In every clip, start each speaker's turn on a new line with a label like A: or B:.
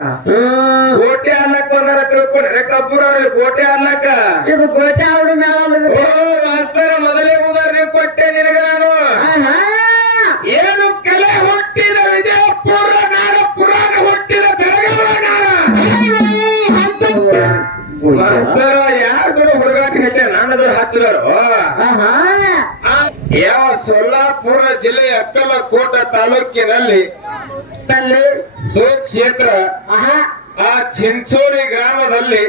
A: ಹ್ಮ್.
B: ಗೋಟೆ ಅಲ್ಲಕ್ ಬಂದಾರ ತಿಳ್ಕೊಂಡ್ರೆ. ಕಬ್ಬೂರವ್ರಿಗೆ ಕೋಟೆ ಅನ್ನಕ
A: ಇದು ಗೋಟೆ ಅವಡು ಮೇಳ
B: ಮಾಸ್ತರ ಮೊದಲೇ ಉದಾಹರಣೆ ಕೊಟ್ಟೆ ನಿನಗ ನಾನು. ಏನು ಕಲೆ ಹುಟ್ಟಿದ ವಿಜಯಪುರ ನಾನು ಪುರಾಣ ಹುಟ್ಟಿದ ಬೆಳಗಾವ ಮಾಸ್ತರ ಯಾರ್ದು ಹುಡುಗಾಟ ಹೆಚ್ಚ ನನ್ನದು ಹಚ್ಚಲರು ಯಾವ ಸೊಲ್ಲಾಪುರ ಜಿಲ್ಲೆಯ ಅಕ್ಕಲಕೋಟ ತಾಲೂಕಿನಲ್ಲಿ
A: ತಲ್ಲಿ
B: ಸುಕ್ಷೇತ್ರ. ಆ ಚಿಂಚೋಳಿ ಗ್ರಾಮದಲ್ಲಿ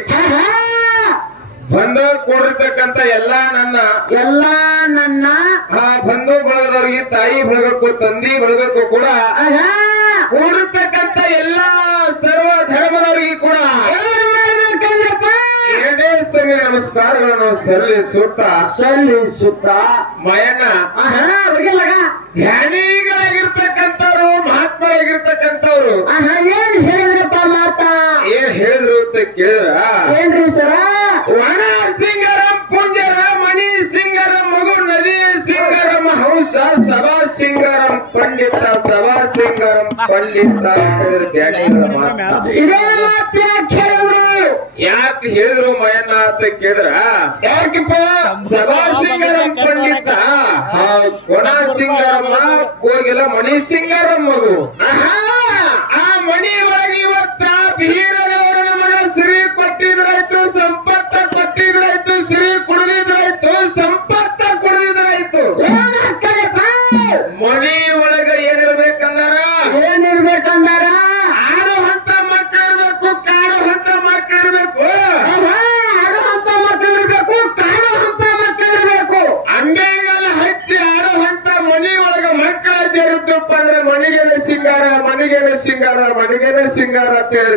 B: ಬಂದು ಕೂಡಿರ್ತಕ್ಕಂತ ಎಲ್ಲಾ ನನ್ನ
A: ಎಲ್ಲಾ ನನ್ನ
B: ಆ ಬಂಧು ಬಳಗದವರಿಗೆ ತಾಯಿ ಬಳಗಕ್ಕೂ ತಂದಿ ಬಳಗಕ್ಕೂ ಕೂಡ ಕೂಡಿರ್ತಕ್ಕಂತ ಎಲ್ಲಾ ಸರ್ವ ಧರ್ಮದವರಿಗೆ ಕೂಡ ನಮಸ್ಕಾರಗಳನ್ನು ಸಲ್ಲಿಸುತ್ತಾ
A: ಸಲ್ಲಿಸುತ್ತ.
B: ಮಯನ್ನ ಸಿಂಗರಂ ಪಂಡಿತ ಸವಾರ್ ಸಿಂಗರಂ ಪಂಡಿತ
A: ಯಾಕ್ ಹೇಳಿದ್ರು
B: ಮಯಣ್ಣ ಅಂತ ಕೇಳಿದ್ರ? ಯಾಕಪ್ಪ? ಸವಾರ್ ಸಿಂಗರಂ ಪಂಡಿತ. ಕೊನ ಸಿಂಗರಮ್ಮ ಕೋಗಿಲ ಮಣಿ ಸಿಂಗರಂ ಮಗು. ಆಹಾ,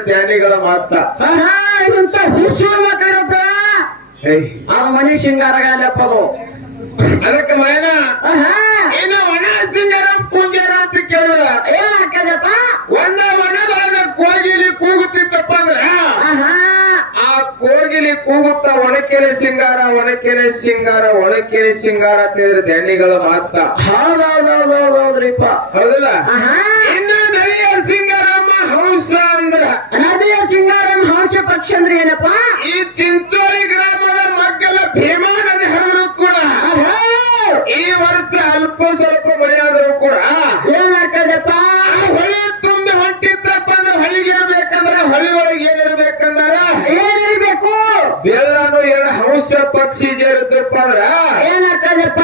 B: ಸಿಂಗಾರ ಮಾತ್ರ. ಮಾತ
A: ಇವಂತ ಹುಸುವ ಇರ್ತಾರ ಆ ಮನಿ ಸಿಂಗಾರಗಾಲಪ್ಪ ಅದು
B: ಅದಕ್ಕೆ ಮಯನ ಏನು ಒಣ ಸಿಂಗಾರ ಪೂಂಜಾರ ಅಂತ ಕೇಳಿದ್ರ.
A: ಏನಾಗ್ತದಪ್ಪ
B: ಒಂದ ಒಣದೊಳಗ ಕೋಗಿಲಿ ಕೂಗುತ್ತಿತ್ತಪ್ಪ ಅಂದ್ರ ಆ ಕೋಗಿಲಿ ಕೂಗುತ್ತ ಒಣಕೆರೆ ಸಿಂಗಾರ ಒಣಕೆರೆ ಸಿಂಗಾರ ಒಣಕೆರೆ ಸಿಂಗಾರ ಅಂತ ಹೇಳಿದ್ರೆ ಧ್ಯಾನಿಗಳ ಮಾತ
A: ಹೌದೌದೌದೌದ್ರಿಪ್ಪ
B: ಹೌದಲ್ಲ?
A: ಏನಪ್ಪ?
B: ಈ ಚಿಂಚೋಳಿ ಗ್ರಾಮದ ಮಗ್ಗಲ ಭೀಮಾ ನದಿ ಹರಿದ್ರು ಕೂಡ ಈ ವರ್ಷ ಅಲ್ಪ ಸ್ವಲ್ಪ ಮಳೆಯಾದರೂ ಕೂಡ.
A: ಏನಾಗ್ತದಪ್ಪ?
B: ಹೊಳೆ ತುಂಬಿ ಹೊಂಟಿದ್ದಪ್ಪ ಅಂದ್ರೆ ಹೊಳಿಗೆ ಇರ್ಬೇಕಂದ್ರೆ ಹೊಳಿ ಒಳಗೆ ಏನಿರ್ಬೇಕಂದ್ರ?
A: ಏನಿರ್ಬೇಕು?
B: ಬೆಳ್ಳಾನು ಎರಡು ಹಂಸ ಪಕ್ಷಿ ಜೇರಿದ್ರಪ್ಪ ಅಂದ್ರ?
A: ಏನಾಗ್ತದಪ್ಪ?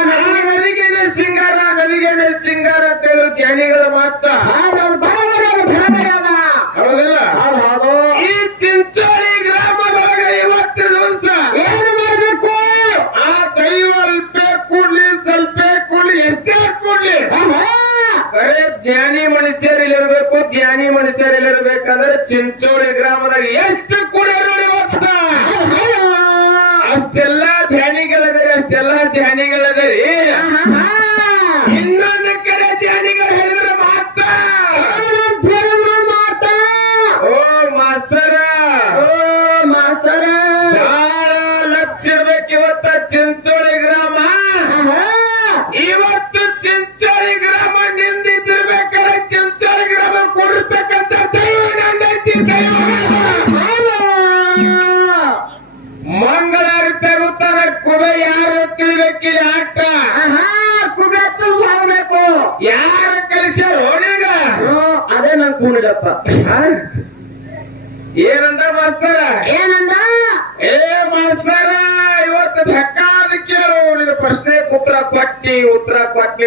B: ನದಿಗೇನೆ ಸಿಂಗಾರ ನದಿಗೇನೆ ಸಿಂಗಾರ ಅಂತ ಹೇಳಿದ್ರು ಜ್ಞಾನಿಗಳ ಮಾತ. ಜ್ಞಾನಿ ಮನುಷ್ಯರಿಲ್ಲಿರ್ಬೇಕು ಜ್ಞಾನಿ ಮನುಷ್ಯರಿಲ್ಲಿರ್ಬೇಕಂದ್ರೆ ಚಿಂಚೋಳಿ ಗ್ರಾಮದಾಗ ಎಷ್ಟು ಕೂಡ ಅಷ್ಟೆಲ್ಲಾ ಅಷ್ಟೆಲ್ಲ ಧ್ಯಾನಿಗಳದರಿ ಅಷ್ಟೆಲ್ಲ ಧ್ಯಾನಿಗಳದರಿ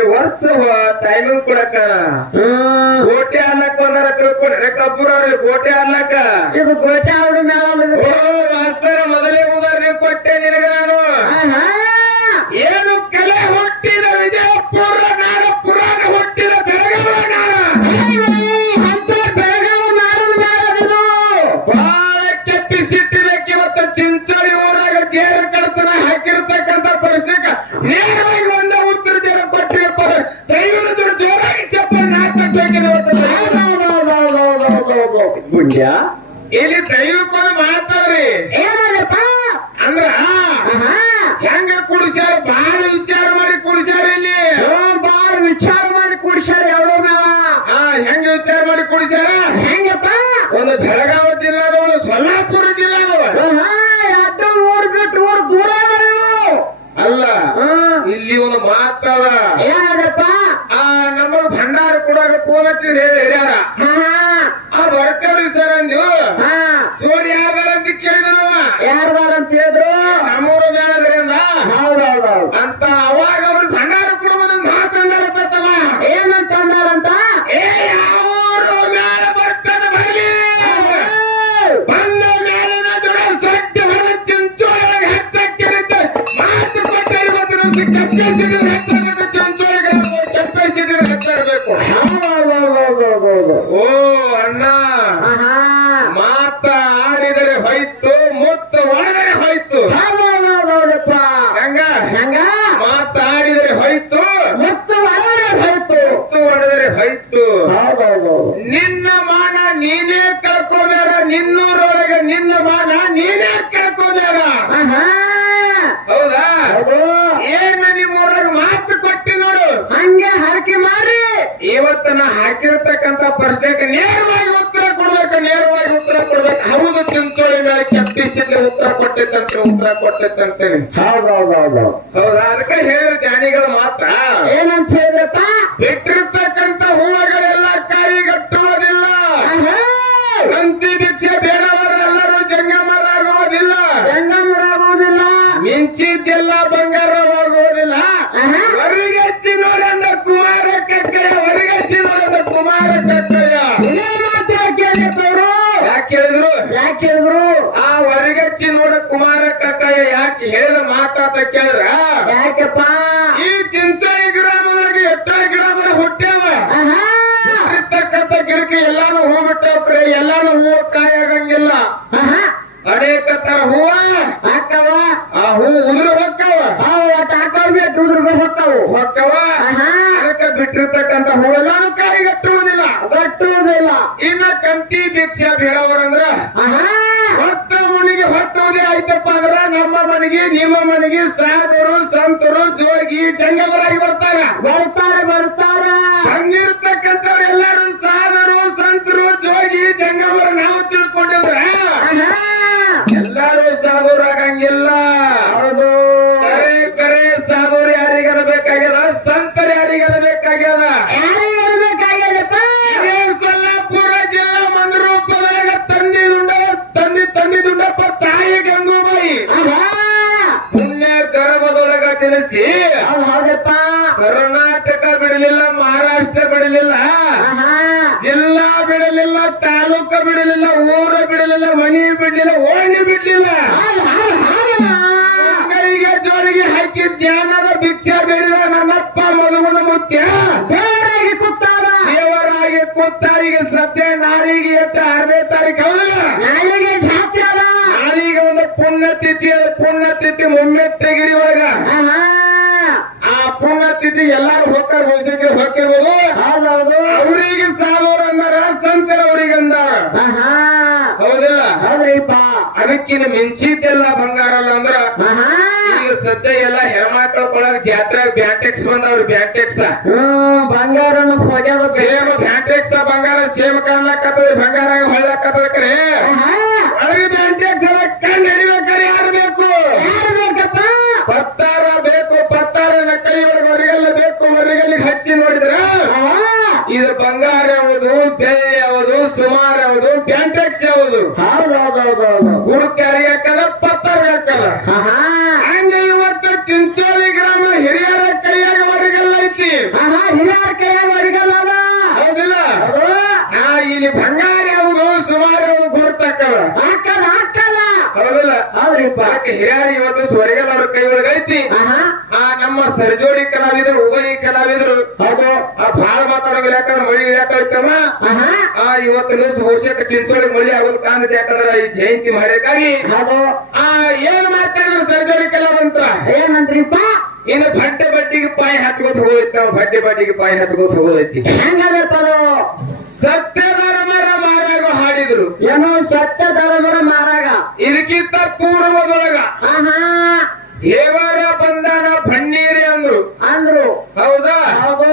B: ವರ್ಷ ಟೈಮಿಂಗ್ ಕೊಡಕ. ಗೋಟೆ ಅನ್ನಕ್ ಬಂದಾರ ತಿಳ್ಕೊಂಡ್ರೆ ಕಬ್ಬೂರವ್ರಿಗೆ ಗೋಟೆ ಅನ್ನಕ್ಕ
A: ಇದು ಗೋಟೆ ಅವ್ರ ಮೇಳ
B: ವಿಚಾರ ಮಾಡಿ ಕೊಡಿಸ್ಯಾರ?
A: ಹೆಂಗಪ್ಪ?
B: ಒಂದು ಬೆಳಗಾವಿ ಜಿಲ್ಲಾದ ಒಂದು ಸೊಲ್ಲಾಪುರ ಜಿಲ್ಲಾದವ.
A: ಎರಡು ಊರ್ ಬಿಟ್ಟು ಊರ್ ದೂರ.
B: ಅಲ್ಲ. ಇಲ್ಲಿ ಒಂದು ಮಾತವ
A: ಏನದಪ್ಪ?
B: ಆ ನಮ್ಮ ಭಂಡಾರ ಕೂಡ ಫೋನ್ ಹಚ್ಚಿದ್ರೆ ಹಿರಿಯಾರ ಉತ್ತರ ಕೊಟ್ಟೈತಂತ ಉತ್ತರ ಕೊಟ್ಟೈತಂತೇಳಿ
A: ಹೌದೌದೌದು.
B: ಹೌದಾ? ಅದಕ್ಕೆ ಹೇಳಿದ ಜ್ಞಾನಿಗಳು ಮಾತ್ರ.
A: ಏನಂತ ಹೇಳಿದ್ರಪ್ಪ?
B: ಬಿಟ್ಟಿರ್ತಕ್ಕಂತ ಮಾತಾತ ಕೇಳಿದ್ರ
A: ಯಾಕೆಪ್ಪ?
B: ಈ ಚಿಂಚಾಯಿ ಗ್ರಾಮದೊಳಗೆ ಎಟ್ಟ ಗ್ರಾಮದ ಹುಟ್ಟ್ಯಾವ. ಇರ್ತಕ್ಕಂಥ ಗಿಡಕ್ಕೆ ಎಲ್ಲಾನು ಹೂ ಬಿಟ್ಟವ್ರೆ ಎಲ್ಲಾನು ಹೂವು ಕಾಯಾಗಂಗಿಲ್ಲ
A: ಆಹಾ!
B: ಅನೇಕ ತರ ಹೂವ.
A: ಹಾಕವ
B: ಆ ಹೂ ಉದುರು ಹೊಕ್ಕವ.
A: ಅವು ಒಟ್ಟು ಹಾಕವ್ ಬಿಟ್ಟು ಉದ್ರ ಹೊಕ್ಕವು?
B: ಹೊಕ್ಕವ. ಅದಕ್ಕೆ ಬಿಟ್ಟಿರ್ತಕ್ಕಂಥ ಹೂವೆಲ್ಲಾನು ಕಾಯಿಗಟ್ಟುವುದಿಲ್ಲ
A: ಗಟ್ಟುವುದಿಲ್ಲ
B: ಇನ್ನ ಕಂತಿ ಭಿಕ್ಷ ಬೇಡವರಂದ್ರ ಜಂಗಮರಾಗಿ ಬರ್ತಾರ.
A: ಬರ್ತಾರೆ ಬರ್ತಾರ.
B: ಹಂಗಿರ್ತಕ್ಕಂಥವ್ರು ಎಲ್ಲರೂ ಸಾಧರು ಸಂತರು ಜೋಗಿ ಜಂಗಮರ ನಾವು ತಿಳ್ಕೊಂಡಿದ್ರ ಎಲ್ಲರೂ ಸಾಧುರು ಆಗಂಗಿಲ್ಲ.
A: ಹೌದು.
B: ಕರೆ ಕರೆ ಸಾಧುರು ಯಾರಿಗನಬೇಕಾಗ್ಯದ ಸಂತರ ಯಾರಿಗನಬೇಕಾಗ್ಯದ ಬೇಕಾಗ್ಯದ ಸೊಲ್ಲಾಪುರ ಜಿಲ್ಲಾ ಮಂದರೂಪದಾಗ ತಂದಿ ದುಂಡ ತಂದಿ ತಂದಿ ದುಂಡಪ್ಪ ತಾಯಿ ಗಂಗೂಬಾಯಿ. ಪುಣ್ಯ ಗರ್ಭದೊಳಗ
A: ಹೌದಪ್ಪ.
B: ಕರ್ನಾಟಕ ಬಿಡಲಿಲ್ಲ ಮಹಾರಾಷ್ಟ್ರ ಬಿಡಲಿಲ್ಲ ಜಿಲ್ಲಾ ಬಿಡಲಿಲ್ಲ ತಾಲೂಕ ಬಿಡಲಿಲ್ಲ ಊರು ಬಿಡಲಿಲ್ಲ ಮನಿ ಬಿಡಲಿಲ್ಲ ಓಣಿ ಬಿಡಲಿಲ್ಲ. ಜೋಳಿಗೆ ಹಾಕಿ ಧ್ಯಾನದ ಭಿಕ್ಷೆ ಬೇಡಿದ ನನ್ನಪ್ಪ ಮಗುವನ ಮುಖ್ಯ
A: ದೇವರಾಗಿ ಕೂತಾರ.
B: ದೇವರಾಗಿ ಕೂತ ಈಗ ಸದ್ಯ ನಾಳಿಗೆ ಎತ್ತ ಆರನೇ ತಾರೀಕು
A: ನಾಳೆಗೆ ಜಾತ್ರೆ
B: ನಾಳಿಗೆ ಒಂದು ಪುಣ್ಯತಿಥಿ ಪುಣ್ಯತಿಥಿ ಮುಮ್ಮೆಟ್ಟಗಿರಿ ಒಳಗ
A: ಆಹಾ
B: ಆ ಪುಣ್ಯತಿಥಿ ಎಲ್ಲಾರು ಹೋಗ್ತಾರ ಹೋಗ್ಸಕ್ಕೆ ಹೋಗಿರ್ಬೋದು
A: ಹೌದೌದು
B: ಅವರಿಗೆ ಸಾಲೋರ್ ಅಂದಾರ ಸಂತರ ಅವ್ರಿಗೆ ಅಂದಾರ
A: ಆಹಾ
B: ಹೌದಿಲ್ಲ
A: ಹೌದ್ರಿಪ್ಪ.
B: ಅದಕ್ಕಿನ್ನ ಮಿಂಚಿದ್ದೆಲ್ಲ ಬಂಗಾರ ಅಲ್ಲ ಅಂದ್ರ ಈಗ ಸದ್ಯ ಎಲ್ಲ ಹೆಣ್ಮಕ್ಳ ಒಳಗ ಜಾತ್ರೆ ಬ್ಯಾಂಟೆಕ್ಸ್ ಬಂದವ್ರಿ ಬ್ಯಾಂಟೆಕ್ಸ್
A: ಹ್ಮ್ ಬಂಗಾರನ ಹೊಡೆಯೋದು
B: ಸೇಮ್ ಬ್ಯಾಂಟೆಕ್ಸ್ ಬಂಗಾರ ಸೇಮ್ ಕಾಣ್ಲಕ್ಕತ್ತದ ಬಂಗಾರ ಹೊಳ್ಳಕ್ಕತ್ತದ ಇಲ್ಲಿ ಬಂಗಾರ ಯಾವುದು ಸುಮಾರು ಯಾವುದು ಗುರುತಾಕಲ್ಲ
A: ಹಾಕಲ್ಲ ಹಾಕಲ್ಲ.
B: ಹೌದಲ್ಲ?
A: ಹೌದ್ರಿಪ್ಪ
B: ಅದಕ್ಕೆ ಹಿರಿಯರು ಇವತ್ತು ಸ್ವರ್ಗಲ್ ಅವ್ರ ಕೈ
A: ಒಳಗೈತಿ?
B: ಆ ನಮ್ಮ ಸರ್ಜೋಡಿ ಕಲಾವಿದರು ಉಭಯ ಕಲಾವಿದರು
A: ಹಾಗೂ
B: ಆ ಬಾಳ ಮಾತಾಡೋ ಯಾಕಂದ್ರೆ ಮಳಿ
A: ಯಾಕೈತಮ್ಮ
B: ಆ ಇವತ್ತು ಲೂಸ್ ಬಹುಶಃ ಚಿಂಚೋಳಿ ಮಳಿ ಆಗೋದು ಕಾಣುತ್ತೆ ಯಾಕಂದ್ರೆ ಈ ಜಯಂತಿ ಮಾಡಕ್ಕಾಗಿ
A: ಹಾಗೂ
B: ಆ ಏನ್ ಮಾತಾಡಿದ್ರು ಸರ್ಜೋಡಿ ಕಲಾವಂತರ?
A: ಏನಂದ್ರಿಪ್ಪ?
B: ಇನ್ನು ಬಡ್ಡೆ ಬಡ್ಡಿಗೆ ಪಾಯಿ ಹಚ್ಕೋತ ಹೋಗೈತಿ ನಾವು ಬಡ್ಡೆ ಬಡ್ಡಿಗೆ ಪಾಯಿ ಹಚ್ಕೋತ ಹೋಗೈತಿ.
A: ಹೆಂಗದಪ್ಪ ಅದು?
B: ಸತ್ಯಧರ್ಮರ ಮಾರಾಗ ಹಾಡಿದ್ರು.
A: ಏನೋ ಸತ್ಯ ಧರ್ಮರ ಮಾರಾಗ.
B: ಇದಕ್ಕಿಂತ ಪೂರ್ವದೊಳಗ
A: ಆಹಾ.
B: ದೇವರ ಬಂಧನ ಬಣ್ಣೀರಿ ಅಂದ್ರು.
A: ಅಂದ್ರು.
B: ಹೌದಾ?
A: ಹೌದು.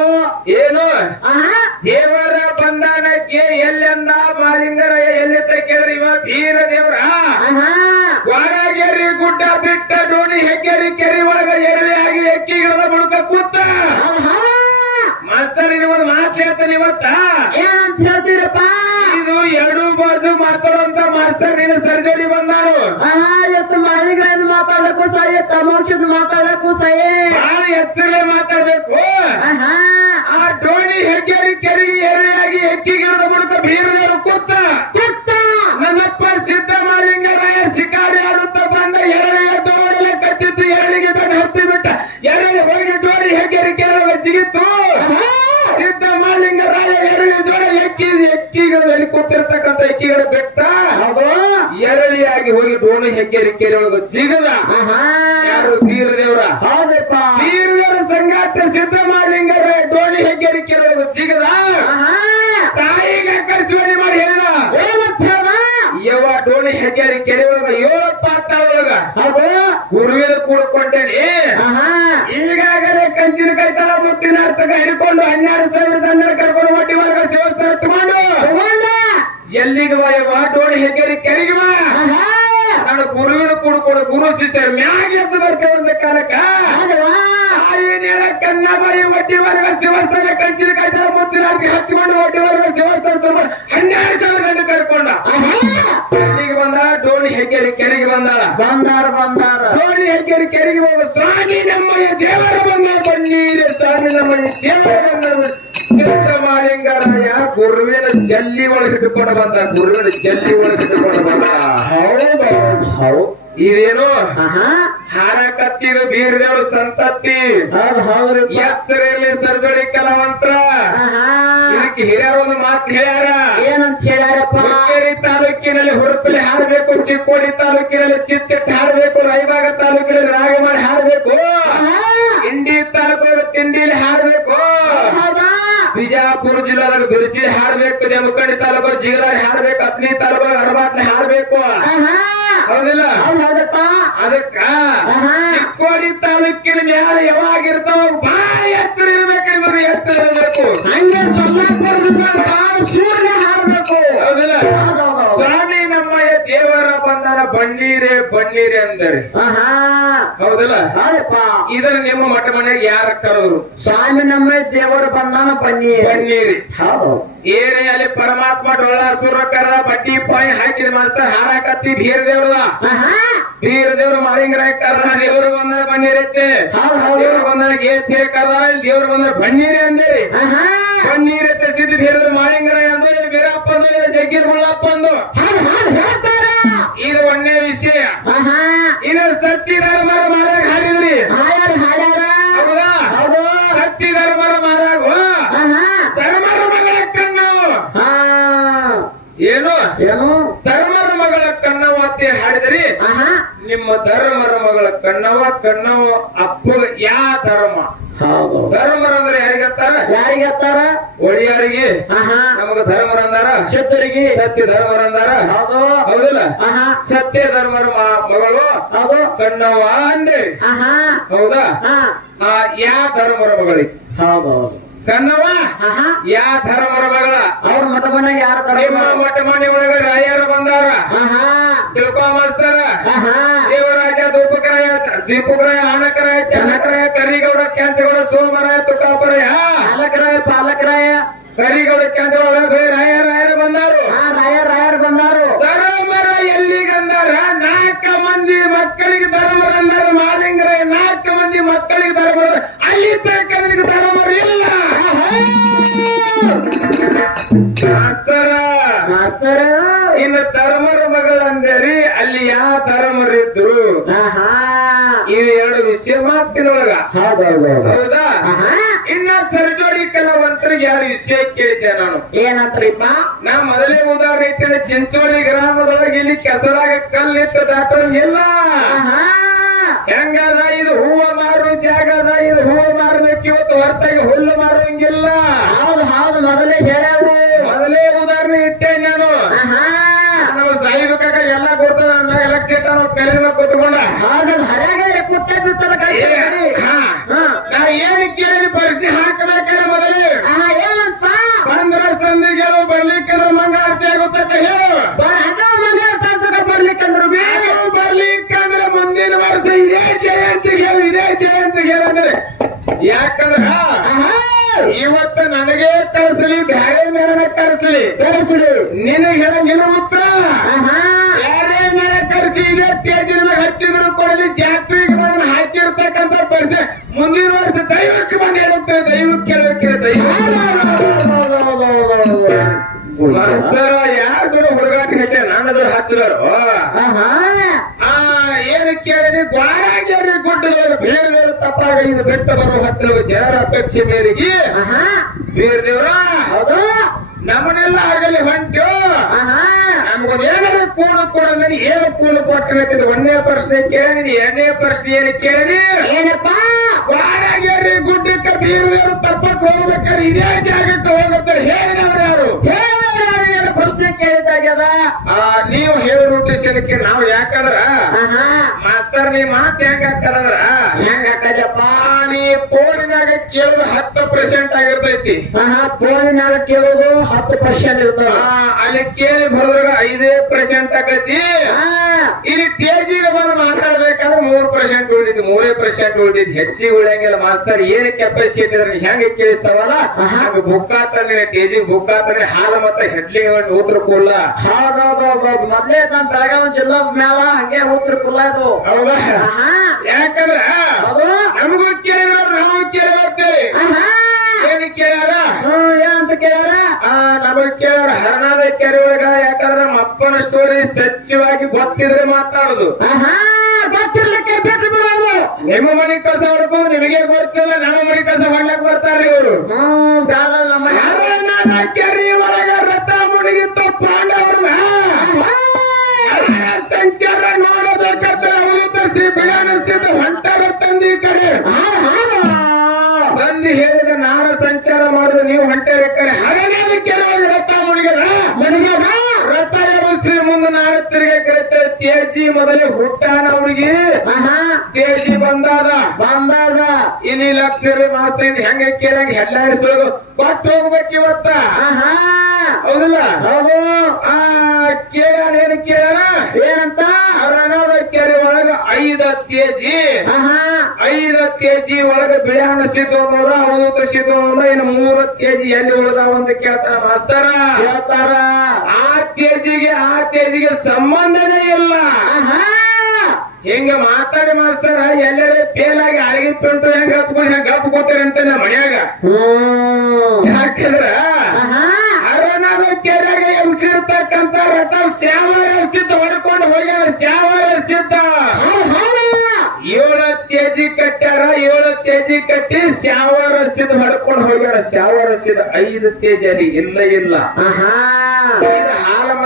B: ಏನು?
A: ಆಹಾ.
B: ದೇವರ ಬಂಧನಕ್ಕೆ ಎಲ್ಲೆಂದ ಮಾಲಿಂಗರ ಎಲ್ಲಿ ತೆಗೆದ್ರಿ ಇವ ಬೀರ ದೇವ್ರ
A: ಆಹಾ.
B: ವಾರಾಗೆರಿ ಗುಡ್ಡ ಬಿಟ್ಟ ನೋಡಿ ಹೆಗ್ಗೆರಿ ಕೆರಿ ಒಳಗ ಎರಡೇ ಆಗಿ ಎಕ್ಕಿಗಳ ಬುಡಕ ಕೂತ.
A: ಆಹಾ.
B: ಮಾಸ್ತರ್ ಒಂದು ಹೇಳ್ತಾನೆ ಇವತ್ತ?
A: ಏನಂತ ಹೇಳ್ತೀರಪ್ಪ.
B: ಇದು ಎರಡು ಬಾಜು ಮಾತಾಡುವಂತ ಮಾಸ್ತರ್ ನೀನು ಸರ್ಜರಿ
A: ಬಂದಾರು ಎತ್ತ ಮಾರಿಗ್ರಹದ ಮಾತಾಡಕ್ಕೂ ಸಹಿ ತಮೋಕ್ಷದ ಮಾತಾಡಕ್ಕೂ ಸಹಿ
B: ಬಹಳ ಎತ್ತರಲೆ ಮಾತಾಡ್ಬೇಕು. ಆ ಡೋಣಿ ಹೆಗ್ಗೆರಿ ಕೆರೆಗೆ ಎರೆಯಾಗಿ ಎಕ್ಕಿಗಿರದ ಬುಡಕ ಬೀರನವರು ಕೂತ
A: ಕೂತ.
B: ನನ್ನಪ್ಪ ಸಿದ್ಧ ಮಾಲಿಂಗರಾಯ ಶಿಕಾರಿ ಆಡುತ್ತ ಬಂದ ಎರಳಿಗೆ ದೋಡಲೆ ಕತ್ತಿತ್ತು ಎರಳಿಗೆ ಬಂದು ಹತ್ತಿ ಬಿಟ್ಟ. ಎರಳಿ ಹೋಗಿ ಡೋಣಿ ಹೆಗ್ಗೆರಿ ಕೆರೆ ಜಿಗಿತ್ತು
A: ಆಹಾ
B: ಸಿದ್ಧ ಮಾಲಿಂಗರಾಯ ಎರಳಿ ಜೋಳ ಎಕ್ಕಿ ಎಕ್ಕಿಗಳಲ್ಲಿ ಕೂತಿರ್ತಕ್ಕಂಥ ಎಕ್ಕಿಗಳ ಬೆಟ್ಟ?
A: ಹೌದು.
B: ಎರಳಿಯಾಗಿ ಹೋಗಿ ಡೋಣಿ ಹೆಗ್ಗೆರಿ ಕೆರೆ ಒಳಗೆ ಜಿಗದ.
A: ಆಹಾ.
B: ಯಾರು ಬೀರದೇವ್ರ?
A: ಹೌದಪ್ಪ.
B: ಬೀರದೇವ್ರ ಸಂಗಾಟ ಸಿದ್ಧ ಮಾಲಿಂಗರಾಯ ಡೋಣಿ ಹೆಗ್ಗೆರಿ ಕೆರೆ ಒಳಗೆ ಜಿಗದ ತಾಯಿಗೆ ಆಕರ್ಷಣೆ ಮಾಡಿ ಹೇಳಿದ. ಯವ ಡೋಣಿ ಹೆಗ್ಗೆರಿ ಕೆರೆ ಒಳಗ ಏಳಪ್ಪ ಒಳಗ
A: ಹೌದು.
B: ಗುರುವಿನ ಕೂಡ್ಕೊಂಡೇನಿ.
A: ಆಹಾ.
B: ಈಗಾಗಲೇ ಕೈ ತಲ ಮುತ್ತಿನ ಅರ್ಥಕ ಹಿಡ್ಕೊಂಡು ಹನ್ನೆರಡು ಸಾವಿರ ದಂಡನ ಕರ್ಕೊಂಡು ಒಡ್ಡಿ ಮಾರ್ಗ ದೇವಸ್ಥಾನ ತಗೊಂಡು. ಎಲ್ಲಿಗೆ ಬಾ ವಾಟೋಡಿ ಡೋಣಿ ಹೆಗ್ಗೆರಿ ಕೆರೆಗೆ ಬಾ. ನಾನು ಗುರುವಿನ ಕೂಡ್ಕೊಂಡು ಗುರು ಶಿಷ್ಯರು ಮ್ಯಾಗ ಎದ್ದು ಬರ್ತೇವೆ ಒಂದು ಕಾಲಕ್ಕ.
A: ಹೌದವಾ
B: ತಾಯಿ ನೇರ ಕನ್ನ ಬರಿ ಒಡ್ಡಿ ಮಾರ್ಗ ದೇವಸ್ಥಾನ ಕಂಚಿನ ಕೈತಲ ಮುತ್ತಿನ ಅರ್ಥ ಹಚ್ಚಿಕೊಂಡು ಒಡ್ಡಿ ಮಾರ್ಗ ದೇವಸ್ಥಾನ ತಗೊಂಡು ಹನ್ನೆರಡು ಸಾವಿರ ಕರ್ಕೊಂಡ.
A: ಆಹಾ
B: ಎಲ್ಲಿಗೆ ಬಂದ ಡೋಣಿ ಹೆಗ್ಗೆರಿ ಕೆರೆಗೆ ಬಂದಾಳ
A: ಬಂದಾರ ಬಂದಾರ
B: ಸ್ವಾಮಿ ಹೆಗ್ಗೆರಿ ಕೆರೆಗೆ ಹೋಗ ಸ್ವಾಮಿ ನಮ್ಮಯ್ಯ ದೇವರ ಬಂದ ಬನ್ನೀರೆ ಸ್ವಾಮಿ ನಮ್ಮಯ್ಯ ದೇವರ ಬಂದ ಚಿತ್ರಮಾಲಿಂಗರಾಯ ಗುರುವಿನ ಜಲ್ಲಿ ಒಳಗೆ ಹಿಡ್ಕೊಂಡು ಬಂದ ಗುರುವಿನ ಜಲ್ಲಿ ಒಳಗೆ ಹಿಡ್ಕೊಂಡು ಬಂದ
A: ಹೌದು ಹೌದು
B: ಇದೇನು?
A: ಹಾ
B: ಹಾರ ಕತ್ತಿರು ಬೀರದೇವರು ಸಂತತಿ ಎತ್ತರಲ್ಲಿ ಸರ್ಗಡಿ ಕಲಾವಂತರ. ಇದಕ್ಕೆ ಹಿರಿಯರು ಒಂದು ಮಾತು ಹೇಳ್ಯಾರ.
A: ಏನಂತ ಹೇಳ್ಯಾರಪ್ಪ?
B: ಹುಕ್ಕೇರಿ ತಾಲೂಕಿನಲ್ಲಿ ಹುರುಪಲ್ಲಿ ಹಾರಬೇಕು ಚಿಕ್ಕೋಡಿ ತಾಲೂಕಿನಲ್ಲಿ ಚಿತ್ತಕ್ಕೆ ಹಾರಬೇಕು ರಾಯಬಾಗ ತಾಲೂಕಿನಲ್ಲಿ ರಾಗ ಮಾಡಿ
A: ಹಾರಬೇಕು
B: ಇಂಡಿ ತಾಲೂಕು ತಿಂಡಿಲಿ
A: ಹೌದಾ
B: ಬಿಜಾಪುರ ಜಿಲ್ಲಾದಾಗ ಬಿರುಸಿ ಹಾಡ್ಬೇಕು ಜಮಖಂಡಿ ತಾಲೂಕು ಜಿಲ್ಲಾ ಹಾಡ್ಬೇಕು ಹತ್ತನೇ ತಾಲೂಕು ಅರಬಾಟ್ಲಿ ಹಾಡ್ಬೇಕು. ಹೌದಿಲ್ಲ? ಅದಕ್ಕ. ಚಿಕ್ಕೋಡಿ ತಾಲೂಕಿನ ಯಾವಾಗ ಯಾವಾಗಿರ್ತಾವ ಬಾಳ ಎತ್ತರ ಇರ್ಬೇಕು ನಿಮಗೆ ಎತ್ತರ ಇರ್ಬೇಕು.
A: ಹಂಗೆ ಸೂರ್ಯ ಹಾಡ್ಬೇಕು.
B: ಹೌದಿಲ್ಲ? ಬಂದನ ಬಣ್ಣೀರೆ ಬಣ್ಣೀರೆ ಅಂದರೆ. ಹೌದಲ್ಲ? ಇದನ್ನ ನಿಮ್ಮ ಮಠ ಮನೆಗೆ ಯಾರ ಕರೆದ್ರು
A: ಸ್ವಾಮಿ ನಮ್ಮ ದೇವರು ಬಂದಾನ ಬನ್ನಿ
B: ಬನ್ನೀರಿ
A: ಹೌದು.
B: ಏನೇ ಅಲ್ಲಿ ಪರಮಾತ್ಮ ಡೊಳ್ಳ ಸುರ ಕರೆದ ಬಡ್ಡಿ ಪಾಯಿ ಹಾಕಿದ ಮಾಸ್ತರ್ ಹಾಡಾಕತ್ತಿ ಬೀರ ದೇವ್ರದ. ಬೀರ ದೇವ್ರು ಮಾಳಿಂಗರಾಯ ಕರ್ದ ದೇವ್ರು
A: ಹೌದು, ಹೌದು.
B: ದೇವ್ರು ಬಂದ್ರೆ ಗೇತೆ ಕರ್ದ ಇಲ್ಲಿ ದೇವ್ರು ಬಂದ್ರೆ ಬಣ್ಣೀರಿ ಅಂದೇರಿ ಬನ್ನೀರೈತೆ ಸಿದ್ಧ ಬೀರದ್ರು ಮಾಳಿಂಗರಾಯ ಅಂದ್ರೆ ಇಲ್ಲಿ ಅಂದ್ರೆ ಜಗ್ಗೀರ್ ಮುಳ್ಳಪ್ಪ ಅಂದು
A: ಹಾಡು ಹಾಡು ಹೇಳ್ತಾರ
B: ಇದು ಒಂದೇ ವಿಷಯ
A: ಆಹಾ
B: ಇನ್ನು ಸತ್ತಿ ಧರ್ಮರ ಮಾರಾಗ ಹಾಡಿದ್ರಿ
A: ಹಾಡ್ಯಾರ ಹಾಡ್ಯಾರ
B: ಹೌದಾ
A: ಹೌದು
B: ಸತ್ತಿ ಧರ್ಮರ ಮಾರಾಗ
A: ಆಹಾ
B: ಧರ್ಮರ ಮಗಳ ಕಣ್ಣವು
A: ಹಾ
B: ಏನು
A: ಏನು
B: ಧರ್ಮರ ಮಗಳ ಕಣ್ಣವಾತಿ ಹಾಡಿದ್ರಿ
A: ಆಹಾ
B: ನಿಮ್ಮ ಧರ್ಮರ ಮಗಳ ಕಣ್ಣವ ಕಣ್ಣವ ಅಪ್ಪಗ ಯಾ ಧರ್ಮ
A: ಹೌದು
B: ಧರ್ಮರ ಅಂದ್ರೆ ಯಾರಿಗತ್ತಾರ
A: ಯಾರಿಗೆ ಹತ್ತಾರ
B: ಒಳಿಯಾರಿಗೆ
A: ಆಹಾ
B: ನಮಗ ಧರ್ಮರ ಅಂದಾರ
A: ಶುದ್ಧರಿಗೆ
B: ಸತ್ಯ ಧರ್ಮರ ಅಂದಾರ
A: ಹೌದು
B: ಹೌದಿಲ್ಲ
A: ಆಹಾ
B: ಸತ್ಯ ಧರ್ಮರ ಮ- ಮಗಳು
A: ಹೌದು
B: ಕಣ್ಣವ ಅಂದೆ
A: ಆಹಾ
B: ಹೌದಾ
A: ಹಾ
B: ಆ ಯಾ ಧರ್ಮರ ಮಗಳಿಗೆ
A: ಹೌದು ಹಾ
B: ಯಾ ಧರ್ಮರ ಮಗಳ
A: ಅವ್ರ ಮಠ ಮನೆಗೆ ಯಾರ
B: ನಿಮ್ಮ ಮಠ ಮನೆ ಒಳಗ ರಾಯರು ಬಂದಾರ
A: ಹಾ
B: ತಿಳ್ಕೊ ಮಾಸ್ತರ. ದೇವರಾಜ ದೂಪಕರಾಯ ದೀಪಕರಾಯ ಆನಕರಾಯ ಚನ್ನಕರಾಯ ಕರಿಗೌಡ ಕೆಂಚಗೌಡ ಸೋಮರಾಯ ತುಕಾಪರಾಯ.
A: ಹಾಲಕರಾಯ ಪಾಲಕರಾಯ.
B: ಕರಿಗೌಡ ಕ್ಯಾಂಚಗೌಡ ರಾಯ ರಾಯರು ಬಂದಾರು
A: ಹಾ ರಾಯರ ರಾಯರ್ ಬಂದಾರು
B: ಧರ್ಮರ ಎಲ್ಲಿಗಂದಾರ? ನಾಲ್ಕ ಮಂದಿ ಮಕ್ಕಳಿಗೆ ಧರ್ಮರ ಅಂದಾರ. ಮಾಲಿಂಗರಾಯ ನಾಲ್ಕ ಮಂದಿ ಮಕ್ಕಳಿಗೆ ಧರ್ಮರ ಅಲ್ಲಿ ತನಕ ನಿಮಗೆ ಧರ್ಮರ ಇಲ್ಲ ಮಾಸ್ತರ.
A: ಮಾಸ್ತರ?
B: ಇನ್ನು ಧರ್ಮರ ಮಗಳಂದೇರಿ ಅಲ್ಲಿ ಯಾವ ಧರ್ಮರಿದ್ರು? ಇವು ಎರಡು ವಿಷಯ ಮಾತಿನೊಳಗ. ಹೌದಾ? ಇನ್ನ ಸರ್ಜೋಡಿ ಕಲಾವಂತರಿಗೆ ಎರಡು ವಿಷಯ ಕೇಳಿದ್ದೆ ನಾನು.
A: ಏನಂತ್ರಿಪ್ಪ?
B: ನಾ ಮೊದಲೇ ಉದಾಹರಣೆ ಐತೆ ಚಿಂಚೋಳಿ ಗ್ರಾಮದೊಳಗೆ ಇಲ್ಲಿ ಕೆಸರಾಗ ಕಲ್ಲಿಟ್ಟು ದಾಟೋಂಗಿಲ್ಲ ಹೆಂಗದ ಇದು ಹೂವ ಮಾರೋ ಜಾಗ ಅದ ಇದು ಹೂವ ಮಾರ್ಬೇಕು ಇವತ್ತು ಹೊರತಾಗಿ ಹುಲ್ಲು ಮಾರೋಂಗಿಲ್ಲ.
A: ಹೌದು ಹೌದು ಮೊದಲೇ ಹೇಳ್ಯಾವು
B: ಮೊದಲೇ ಉದಾಹರಣೆ ಇಟ್ಟೆ ನಾನು. ನಾವು ಸಾಯ್ಬೇಕಾಗ ಎಲ್ಲ ಕೊಡ್ತದ ಎಲ್ಲ ನಾವು ಕಲಿನ ಕೂತ್ಕೊಂಡ.
A: ಹರ್ಯಾಗ ಕುತ್ತ ಬಿತ್ತದ ಕೈ
B: ಏ, ಹಾ. ನಾ ಏನ್ ಕೇಳಿ ಪ್ರಶ್ನೆ ಹಾಕಬೇಕಾದ್ರೆ ಗ್ವಾರಾಗ್ಯಾರಿ ಗುಡ್ಡದವರು ಬೇರೆದವರು ತಪ್ಪಾಗ ಇದು ಬೆಟ್ಟ ಬರೋ ಹತ್ತಿರ ಜನರ ಅಪೇಕ್ಷೆ ಮೇರೆಗೆ.
A: ಬೇರೆ
B: ಬೇರೆದೇವ್ರ
A: ಹೌದು.
B: ನಮ್ಮನೆಲ್ಲ ಆಗಲಿ ಹೊಂಟು. ಏನಾದ್ರು ಕೂಡು ಕೂಡ ನನಗೆ ಏನು ಕೂಡು ಕೊಟ್ಟಿರ್ತಿದ್ ಒಂದನೇ ಪ್ರಶ್ನೆ ಕೇಳಿ ಎರಡನೇ ಪ್ರಶ್ನೆ ಏನು ಕೇಳಿ
A: ಏನಪ್ಪಾ?
B: ವಾರಾಗ್ಯಾರಿ ಗುಡ್ಡಕ್ಕೆ ಬೇರೆ ತಪ್ಪಕ್ಕೆ ಹೋಗ್ಬೇಕಾದ್ರೆ ಇದೇ ಜಾಗಕ್ಕೆ ಹೋಗ್ಬೇಕಾದ್ರೆ ಹೇಳಿದವ್ರು ಯಾರು?
A: ಪ್ರಶ್ನೆ ಕೇಳಿದಾಗ್ಯದ?
B: ನೀವು ಹೇಳಿ ರೂಟಿಸಲಿಕ್ಕೆ ನಾವು ಯಾಕಂದ್ರ? ಮಾಸ್ತರ್ ನೀ ಮಾತ್ ಹೆಂಗ ಹಾಕದಂದ್ರ
A: ಹೆಂಗ ಹಾಕದಪ್ಪ
B: ನೀ ಫೋನಿನಾಗ ಕೇಳುದು ಹತ್ತು ಪರ್ಸೆಂಟ್ ಆಗಿರ್ತೈತಿ.
A: ಫೋನಿನಾಗ ಕೇಳೋದು ಹತ್ತು ಪರ್ಸೆಂಟ್ ಇರ್ತದ.
B: ಅಲ್ಲಿ ಕೇಳಿ ಬರೋದ್ರಾಗ ಐದೇ ಪರ್ಸೆಂಟ್ ಆಗೈತಿ
A: ಆ,
B: ಇಲ್ಲಿ ತೇಜಿಗೆ ಬಂದು ಪರ್ಸೆಂಟ್ ಉಳಿದಿದ್ದು ಮೂರೇ ಪರ್ಸೆಂಟ್ ಉಳಿದಿದ್ದು ಹೆಚ್ಚಿಗೆ ಉಳಿಯಂಗಿಲ್ಲ ಮಾಸ್ತರ್. ಏನ್ ಕೆಪಾಸಿಟಿ ಇದ್ರೆ ಹೆಂಗ್ ಕೇಳಿಸ್ತಾವಲ್ಲ? ಹಂಗ ಬುಕ್ ಆತಂದ್ರೆ ಕೆಜಿ ಬುಕ್ ಆತಂದ್ರೆ ಹಾಲು ಮತ್ತೆ ಹೆಡ್ಲಿ ಊತ್ರ ಕುಲ್ಲ
A: ಹೌದೌದೌದು. ಮೊದ್ಲೇ ನಮ್ ಬೆಳಗಾವಿ ಜಿಲ್ಲಾ ಮ್ಯಾಲ ಹಂಗೆ ಊತ್ರ ಕುಲ್ಲ ಇದು
B: ಹೌದಾ ಯಾಕಂದ್ರೆ ನಮಗೂ ಕೇಳಿದ್ರೆ ನಾವು ಕೇಳಿ ಹೋಗ್ತೇವೆ ಏನ್ ಕೇಳ್ಯಾರ?
A: ಏನಂತ ಕೇಳ್ಯಾರ?
B: ಆ ನಮಗ್ ಕೇಳ್ಯಾರ ಹರನಾದ ಕೆರೆ ಒಳಗ ಯಾಕಂದ್ರ ನಮ್ಮ ಅಪ್ಪನ ಸ್ಟೋರಿ ಸ್ವಚ್ಛವಾಗಿ ಗೊತ್ತಿದ್ರೆ ಮಾತಾಡುದು.
A: ಹಾ ಗೊತ್ತಿರ್ಲಿಕ್ಕೆ ಬಿಟ್ಟು ಬಿಡೋದು
B: ನಿಮ್ಮ ಮನೆ ಕಸ ಹೊಡ್ಕೊಂಡು ನಿಮಗೆ ಗೊತ್ತಿಲ್ಲ ನಮ್ಮ ಮನೆ ಕಸ ಹೊಡ್ಲಕ್ ಬರ್ತಾರ್ರಿ ಇವರು.
A: ನಮ್ಮ
B: ಹರನಾದ ಕೆರೆ ಒಳಗ ರಥ ಮುಳುಗಿತ್ತು ಪಾಂಡವ್ರ. ಸಂಚಾರ ನೋಡಬೇಕಂತ ಅವಳು ತರಿಸಿ ಬಿಡಾನಿಸಿದ ಹೊಂಟಾರ ತಂದಿ ಕಡೆ. ಮೊದಲೇ ಹುಟ್ಟಾನ
A: ಹುಡುಗಿ?
B: ತೇಜಿ ಬಂದಾದ.
A: ಬಂದಾಗ
B: ಇನ್ನು ಲಕ್ಷರಿ ಮಾಸ್ತ ಹೆಂಗ ಕೇಳಂಗ ಹೆಲ್ಲಾಡಿಸೋದು ಕೊಟ್ಟು ಹೋಗ್ಬೇಕು ಇವತ್ತ.
A: ಆಹಾ.
B: ಹೌದಿಲ್ಲ?
A: ಹೌದು.
B: ಆ ಕೇಳಾನ ಏನ್ ಕೇಳಾನ
A: ಏನಂತ?
B: ಅರಣದ ಕೆರೆ ಒಳಗ ಐದ ಕೆಜಿ.
A: ಆಹಾ.
B: ಐದ ಕೆಜಿ ಒಳಗ ಬಿಳಿಯಾನ ಸಿದ್ದೋನೂರ ಅವಧೂತ ಸಿದ್ದೋನೂರ ಇನ್ನು ಮೂರು ಕೆಜಿ ಎಲ್ಲಿ ಉಳಿದಾವ ಅಂತ ಕೇಳ್ತಾರ ಮಾಸ್ತಾರ.
A: ಹೇಳ್ತಾರ
B: ಆ ಕೆಜಿಗೆ ಆ ಕೆಜಿಗೆ ಸಂಬಂಧನೇ ಇಲ್ಲ. ಹಿಂಗ ಮಾತಾಡಿ ಮಾಸ್ತಾರ ಎಲ್ಲರೇ ಫೇಲ್ ಆಗಿ ಅಳಗಿ ತೊಂಟು ಹೆಂಗ ಹತ್ಕೊಂಡು ಹೆಂಗ ಗಪ್ ಅಂತ ನಮ್ಮ ಮನ್ಯಾಗ. ಯಾಕಂದ್ರ ಅರಣದ ಕೆರೆಗೆ ಎಬ್ಸಿರ್ತಕ್ಕಂತ ರಥ ಶ್ಯಾವರ ಸಿದ್ಧ ಹೊಡ್ಕೊಂಡು ಹೋಗ್ಯಾರ ಶ್ಯಾವರ
A: ಹೌದು.
B: ಏಳು ಕೆಜಿ ಕಟ್ಟ್ಯಾರ ಏಳು ಕೆಜಿ ಕಟ್ಟಿ ಸ್ಯಾವರ ಸಿದ್ಧ ಹೊಡ್ಕೊಂಡು ಹೋಗ್ಯಾರ ಸ್ಯಾವರ ಸಿದ್ಧ ಐದು ಕೆಜಿ ಅಲ್ಲಿ ಇಲ್ಲ ಇಲ್ಲ.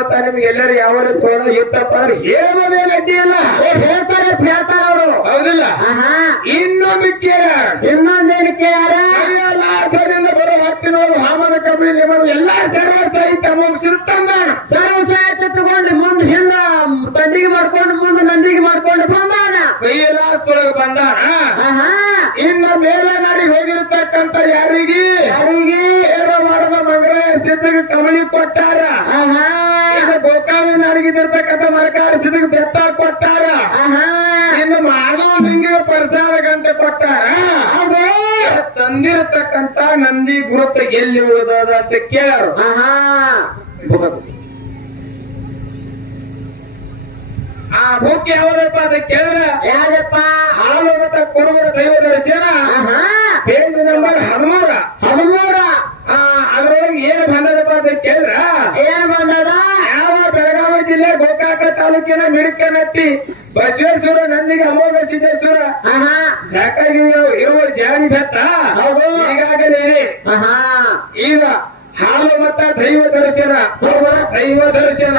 B: ಇದು ನಿಮ್ಗೆ ಎಲ್ಲರೂ ಯಾವ ತೋಡ ಇತ್ತಪ್ಪ ಅಂದ್ರೆ ಹೇಳೋದೇನು ಅಡ್ಡಿ ಇಲ್ಲ.
A: ಹೇಳ್ತಾರೆ ಹೇಳ್ತಾರ ಅವರು.
B: ಹೌದಿಲ್ಲ? ಇನ್ನೊಂದು ಕೇಳ.
A: ಇನ್ನೊಂದೇನು
B: ಎಲ್ಲ ಸರಿಂದ ಬರೋ ಹತ್ತಿನವರು ಹಾಮನ ಕಂಪನಿ ನಿಮ್ಮನ್ನು ಎಲ್ಲಾ ಸರ್ವ ಸಹಿತ ಮುಗಿಸಿರ್ತಂದಾನ
A: ಸರ್ವ ಸಹಿತ ತಗೊಂಡು ಮುಂದೆ ಹಿಂದ ತಂದಿಗೆ ಮಾಡ್ಕೊಂಡು ಮುಂದೆ ನಂದಿಗೆ ಮಾಡ್ಕೊಂಡು ಬಂದಾನ.
B: ಕೈಲಾಸದೊಳಗೆ ಬಂದಾನ?
A: ಇನ್ನು
B: ಇನ್ನ ಮೇಲೆ ನಾಡಿ ಹೋಗಿರ್ತಕ್ಕಂತ ಯಾರಿಗೆ?
A: ಯಾರಿಗೆ?
B: ಏನೋ ಮಾಡದ ಮಂಗಳ ಸಿದ್ಧಗೆ ಕಮಲಿ ಕೊಟ್ಟಾರ. ಕೊಟ್ಟಾರ? ಇನ್ನು ಮಾಧವ ನಿಂಗೆ ಪ್ರಸಾದ ಗಂಟೆ ಕೊಟ್ಟಾರ ತಂದಿರತಕ್ಕಂತ ನಂದಿ ಗುರುತ ಎಲ್ಲಿ ಉಳಿದದ ಅಂತ ಕೇಳರು. ಆ ಬುಕ್ ಯಾವ್ದಪ್ಪ ಅಂತ ಕೇಳ
A: ಯಾರಪ್ಪ
B: ಹಾಲು ಮತ್ತ ಕುರುಬರ ದೈವ ದರ್ಶನ? Page number ಹದಿಮೂರ.
A: ಹದಿಮೂರ
B: ಆ, ಅದ್ರೊಳಗೆ ಏನ್ ಬಂದದಪ್ಪ ಅಂತ ಕೇಳಿದ್ರ
A: ಏನ್ ಬಂದದ
B: ಯಾವ ಬೆಳಗಾವಿ ಜಿಲ್ಲೆ ತಾಲೂಕಿನ ಮಿಡಕನಟ್ಟಿ ಬಸವೇಶ್ವರ ನಂದಿಗೆ ಅಮೋಘ ಸಿದ್ದೇಶ್ವರ. ಸಾಕಾಗಿ ನಾವು ಇರುವ ಜಾರಿ ಬೆತ್ತ
A: ಹೌದು.
B: ಈಗಾಗಲೇ ಈಗ ಹಾಲು ಮತ್ತ ದೈವ ದರ್ಶನ. ದೈವ ದರ್ಶನ.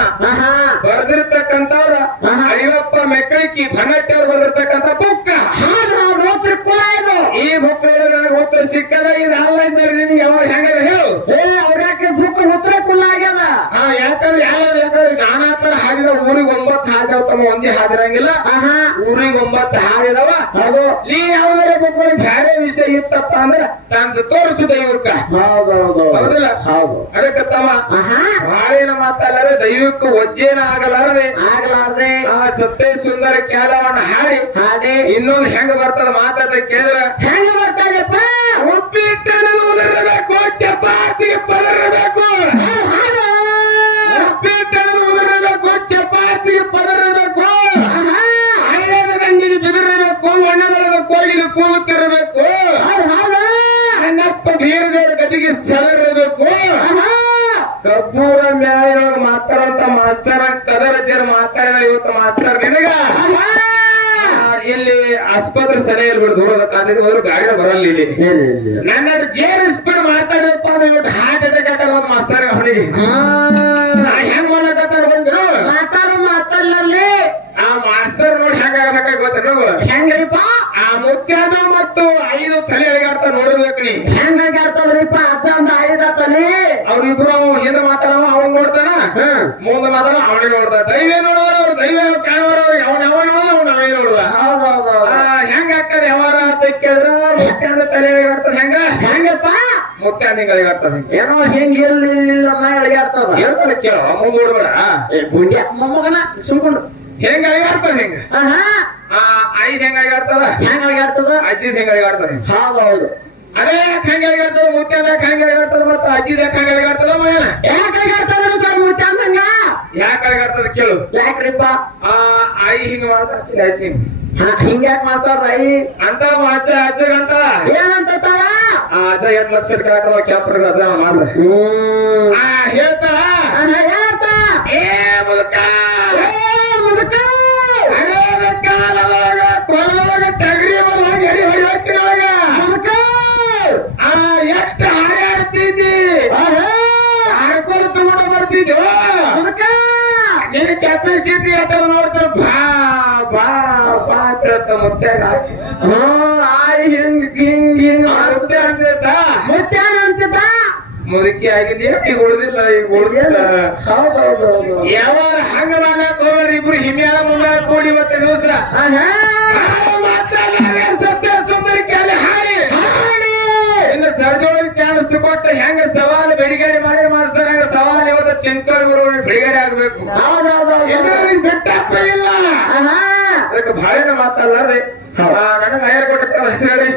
B: ಬರೆದಿರ್ತಕ್ಕಂಥವ್ರ. ಅಡಿವಪ್ಪ ಮೆಕ್ಕಳಿಕಿ ಭನಟ್ಟವ್ರು ಬರೆದಿರ್ತಕ್ಕಂಥ ಬುಕ್
A: ಹಾಗೆ ನಾವು ನೋಡ್ತಿರ್
B: ಈ ಬುಕ್ ನನಗೆ ಉತ್ತರ ಸಿಕ್ಕದ ಇದು ಅಲ್ಲ ಇದ್ದಾರೆ ನಿನಗೆ ಯಾವ ಹೆಂಗಾರ ಹೇಳು
A: ಏ ಅವ್ರ್ಯಾಕೆ ಬುಕ್ ಉತ್ತರ ಕುಲ ಆಗ್ಯದ
B: ಹಾ ಯಾಕಂದ್ರೆ ಯಾವ ಯಾಕಂದ್ರೆ ನಾನಾ ತರ ಹಾಡಿದ ಊರಿಗೆ ಒಂಬತ್ತು ಹಾಡಿರಂಗಿಲ್ಲ
A: ಆಹಾ
B: ಊರಿಗೆ ಒಂಬತ್ತು ಹಾಡಿದವ ಅದು ನೀ ಯಾವ್ದಾರ ಬುಕ್ ಬ್ಯಾರೆ ವಿಷಯ ಇತ್ತಪ್ಪ ಅಂದ್ರೆ ತಂದು ತೋರಿಸು ದೈವಕ್ಕ ಹೌದಿಲ್ಲ?
A: ಹೌದು.
B: ಅದಕ್ಕೆ ತಮ್ಮ ಬಾಳಿನ ಮಾತಲ್ಲದೆ ದೈವಕ್ಕೆ ಒಜ್ಜೇನ ಆಗಲಾರದೆ.
A: ಆಗಲಾರದೆ.
B: ಆ ಸತ್ಯ ಸುಂದರ ಕ್ಯಾಲವನ್ನ ಹಾಡಿ.
A: ಹಾಡಿ.
B: ಇನ್ನೊಂದು ಹೆಂಗ ಬರ್ತದ ಮಾತಾಡ ಕೇಳಿದ್ರ?
A: ಹೆಂಗ ಬರ್ತಾಗತ್ತ
B: ಉಪ್ಪಿಟ್ಟನ ಉದರಬೇಕು ಚಪಾತಿ ಪದರಬೇಕು. ಉಪ್ಪಿಟ್ಟನ ಉದರಬೇಕು ಚಪಾತಿ ಪದರಬೇಕು. ಕೂತಿರ್ಬೇಕು
A: ಕೂಗುತ್ತಿರಬೇಕು
B: ನನ್ನಪ್ಪ ಬೇರೆ ಗದಿಗೆ ಸದರಿರ್ಬೇಕು. ಕಬ್ಬೂರ ಮಾತರ ಮಾತಾಡಂತ ಮಾಸ್ತರ್ ಕದರಜ್ಜರ ಮಾತಾಡಿದ ಇವತ್ತು ಮಾಸ್ತರ್ ನಿನಗ. ಇಲ್ಲಿ ಆಸ್ಪತ್ರೆ ಸರಿ ಇಲ್ಬಿಡು ದೂರದ ಕಾಲಿಗೆ ಹೋದ್ರೆ ಗಾಡಿ ಬರಲ್ಲ ಇಲ್ಲಿ. ನನ್ನ ಜೇರ್ ಇಸ್ಪರ್ ಮಾತಾಡಪ್ಪ ಇವತ್ತು ಹಾರ್ಟ್ ಅಟ್ಯಾಕ್ ಆಗಲ್ಲ ಮಾಸ್ತರ್ ಅವನಿಗೆ? ಅವನೇ ನೋಡ್ದ. ದೈವ ನೋಡೋರು ಅವ್ರು ದೈವ ಕಾಣುವರ ಅವನ್ ಯಾವ ನೋಡ್ದ? ಅವ್ನು ಅವೇ ನೋಡ್ದ.
A: ಹೆಂಗ
B: ಹಾಕ್ತಾರೆ ಹೆಂಗ್ ಯಾವಾರ ಅಂತ ಕೇಳಿದ್ರ ಮುತ್ಯಾದ ತಲೆ ಅಳಿಗಾಡ್ತದ ಹೆಂಗ?
A: ಹೆಂಗಪ್ಪ?
B: ಮುತ್ಯಾದ ಹಿಂಗ? ಅಳಿಗಾಡ್ತದ
A: ಏನೋ ಹೆಂಗ್ ಎಲ್ಲಿ ಇಲ್ಲ ಎಳಿಗಾಡ್ತದ
B: ಹೇಳ್ತಾನೆ ಕೇಳ ಮುಂದೆ ನೋಡ್ಬೇಡ
A: ಗುಂಡ್ಯ ಮೊಮ್ಮಗನ ಸುಮ್ಕೊಂಡು.
B: ಹೆಂಗ್ ಅಳಿಗಾಡ್ತದ ಹೆಂಗ? ಆ ಐದ್ ಹೆಂಗ ಅಳಿಗಾಡ್ತದ
A: ಹೆಂಗ ಅಳಿಗಾಡ್ತದ
B: ಅಜ್ಜಿದ್ ಆಗಿ ಅಳಿಗಾಡ್ತದ
A: ಹೌದು
B: ಅದೇ ಯಾಕೆ ಹೆಂಗ್ ಅಳಿಗಾಡ್ತದ ಮುತ್ಯಾದ ಹೆಂಗ್ ಅಳಿಗಾಡ್ತದ ಮತ್ತ ಅಜ್ಜಿದ ಹೆಂಗ್ ಅಳಿಗಾಡ್ತದ ಮಗನ
A: ಯಾಕೆ ಅಳಿಗಾಡ್ತದ್ರಿ ಸರ್ ಮುಟ್ಟ ಅಂದಂಗ?
B: ಯಾಕೆ ಕೇಳು.
A: ಯಾಕ್ರಿಪ್ಪ?
B: ಆ ಆಯಿ ಹಿಂಗ ಮಾಡ್ತಾರ ಅಜ್ಜಿ
A: ಹಿಂಗ್ಯಾಕ್ ಮಾಡ್ತಾರ ಐ
B: ಅಂತ ಅಜ್ಜ ಅಜ್ಜಗಂತ
A: ಏನಂತ ತಾವ?
B: ಆ ಅಜ್ಜ ಎಂಟ್ ಲಕ್ಷ ಹಾಕದ ಕ್ಯಾಪ್ಟರ್ ಅದ ಮಾಡ್ದ. ಹೇಳ್ತಾಳ
A: ಹೇಳ್ತ
B: ಏ ಮುದುಕ.
A: ಏ ಮುದುಕ!
B: ಹಳೇದ ಕಾಲದೊಳಗ ಕೊಲದೊಳಗ ಟಗರಿ ಬರುವಾಗ ಎಡಿ ಹೊಡಿ ಹೋಗ್ತಿರುವಾಗ
A: ಮುದುಕ
B: ಆ ಎಷ್ಟು ಹಾರಾಡ್ತಿದ್ದಿ ತಗೊಂಡ ಬರ್ತಿದ್ಯೋ ನಿನ್ನ ಕೆಪಾಸಿಟಿ ಅಂತ ನೋಡ್ತಾರ. ಬಾ ಬಾ ಬಾ ಅಂತ ಮುತ್ತಾಗ
A: ಹ್ಮ್ ಆಯ್ ಹಿಂಗ್ ಹಿಂಗ್ ಹಿಂಗ್
B: ಮುತ್ತೆ ಅಂತ.
A: ಮುಟ್ಟ್ಯಾನ ಅಂತಿದ್ದ?
B: ಮುದುಕಿ ಆಗಿದ್ಯಾ? ಈಗ ಉಳಿದಿಲ್ಲ ಈಗ ಉಳಿದಿಲ್ಲ. ಯಾವಾರ ಹಂಗ ಮಾಡಕ್ ಇಬ್ರು ಹಿಮ್ಯಾಲ ಮುಂದಾಗ ಕೂಡಿ ಮತ್ತೆ ಮಾತ್ರ ನಾವೇನ್ ಸತ್ಯ ಸುಂದರಿ ಕ್ಯಾಲೆ ಹಾರಿ
A: ಹಾಡಿ.
B: ಇನ್ನು ಸರ್ಜೋಳಿಗೆ ಚಾನ್ಸ್ ಕೊಟ್ಟು ಹೆಂಗ ಸವಾಲ್ ಬೆಡಿಗೇರಿ ಮಾಡಿ ಮಾಸ್ತರ ಸವಾಲು ಇವತ್ತು ಚಿಂಚೋಳಿಗಳು ಬೆಡಿಗೇರಿ ಆಗ್ಬೇಕು. ಬೆಟ್ಟ ಇಲ್ಲ. ಅದಕ್ಕೆ ಭಾಳ ಮಾತಲ್ಲ ರೀ ನನಗೆ ಹೈರ್ ಕೊಟ್ಟಿರ್ತಾರ ಹೆಸರು